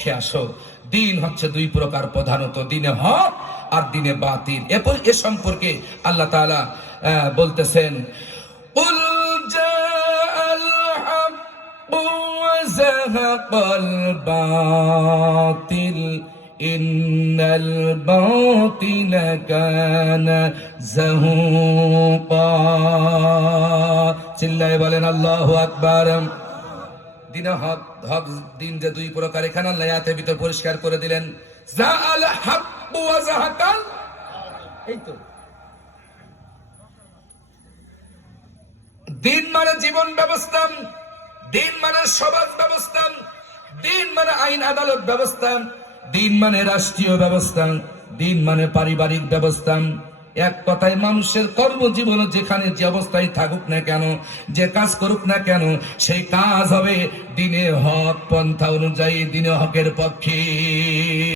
পক্ষে আসো। দিন হচ্ছে দুই প্রকার, প্রধানত দিনে হক আর দিনে বাতিল। এরপর এ সম্পর্কে আল্লাহ তাআলা বলতেছেন, কুল জাআল হাক্কু ওয়া যাহাকাল বাতিল ইন্নাল বাতিলা কানা যাহুকা। চিল্লায়ে বলেন আল্লাহু আকবার। দিনে হক, হক দিন যে দুই প্রকার, এখানে আল্লাহ আয়াতের ভিতর পরিষ্কার করে দিলেন। জাআল হাক্কু ওয়া যাহাকাল, এই তো দিন মানে জীবন ব্যবস্থা, দিন মানে সমাজ ব্যবস্থা, দিন মানে আইন আদালত ব্যবস্থা, দিন মানে রাষ্ট্রীয় ব্যবস্থা, দিন মানে পারিবারিক ব্যবস্থা। এক কথায় মানুষের কর্মজীবন যেখানে যে অবস্থায় থাকুক না কেন, যে কাজ করুক না কেন, সেই কাজ হবে দিনে হক পন্থা অনুযায়ী, দিনে হকের পক্ষে।